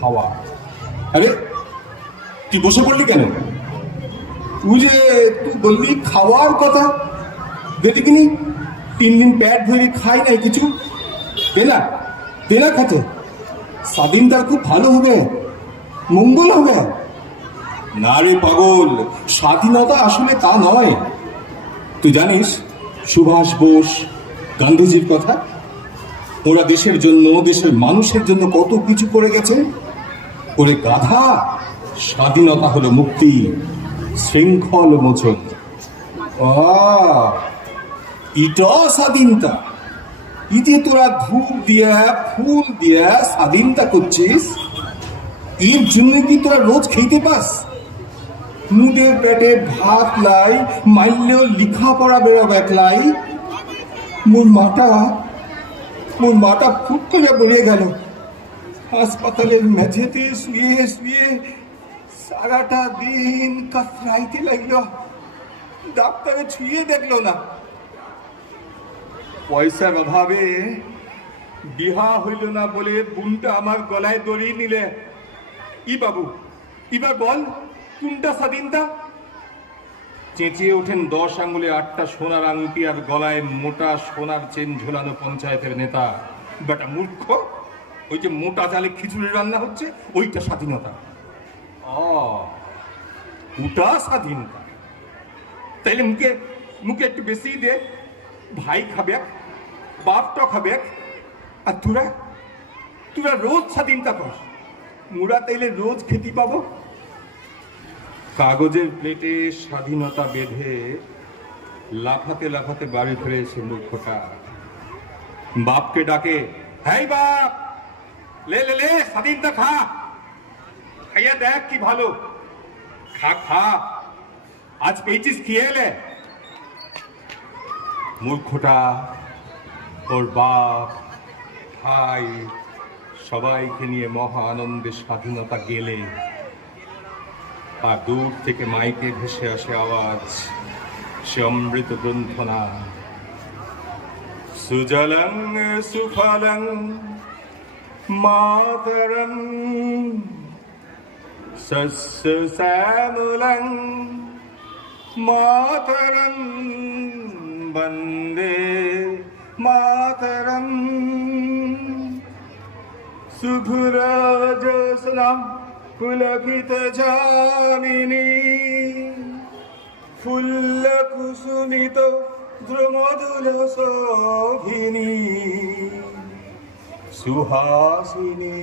খাওয়া। আরে তুই বসে পড়লি কেন? তুই যে তুই বললি খাওয়ার কথা, দেখিনি 3 দিন পেট ভরে খাই নাই কিছু। দে না খেতে, স্বাধীনতা খুব ভালো হবে, মঙ্গল হবে। না রে পাগল, স্বাধীনতা আসলে তা নয়। তুই জানিস সুভাষ বোস, গান্ধীজির কথা? ওরা দেশের জন্য, দেশের মানুষের জন্য কত কিছু করে গেছে। ওরে গাধা, স্বাধীনতা হলো মুক্তি, শৃঙ্খল মোচন। ইটা স্বাধীনতা। এই যে তোরা ধূপ দিয়া ফুল দিয়া স্বাধীনতা করছিস, এর জন্য কি তোরা রোজ খেতে পাস? মুদের পেটে ভাত লাই, মাইলেও লিখা পড়া বেরোবে একলাই। মোর মাটা ফুট করে বেরিয়ে গেল। হাসপাতালের মেঝেতে শুয়ে শুয়ে সারাটা দিন কাতরাইতে লাগলো। ডাক্তারে ছুঁয়ে দেখলো না। পয়সার অভাবে বিহা হইল না বলে বোনটা আমার গলায় দড়ি নিলে। ই বাবু, এবার বল কোনটা স্বাধীনতা? চেঁচিয়ে ওঠেন 10 আঙ্গুলে 8টা সোনার আংটি আর গলায় মোটা সোনার চেন ঝোলানো পঞ্চায়েতের নেতা। বেটা মূর্খ, ওই যে মোটা চালে খিচুড়ি রান্না হচ্ছে ওইটা স্বাধীনতা। ওটা স্বাধীনতা? তাইলে মুখে একটু বেশি দে। ভাই খাবে, বাপটা খাবে, আর তোরা রোজ স্বাধীনতা কর। মুরা তাইলে রোজ খেতে পাবো। কাগজের প্লেটে স্বাধীনতা বেঁধে লাফাতে লাফাতে বাড়ি ফিরেছে মূর্খটা। বাপকে ডাকে, হ্যাঁ বাপ, লে স্বাধীনতা খা, খাইয়া দেখ কি ভালো। খা, আজ পেয়েছিস খেয়ে এলে। মূর্খটা ওর বাপ ভাই সবাইকে নিয়ে মহা আনন্দে স্বাধীনতা গেলে। আর দূর থেকে মাইকে ভেসে আসে আওয়াজ, সে অমৃত গ্রন্থনা। সুজলং সুফলং মাতরং শস্য শ্যামলং মাতরং বন্দে মাতরং। শুভ্রজোৎস্না পুলকিত যামিনী ফুল্ল কুসুমিত দ্রুমদুল শোভিনী সুহাসিনী।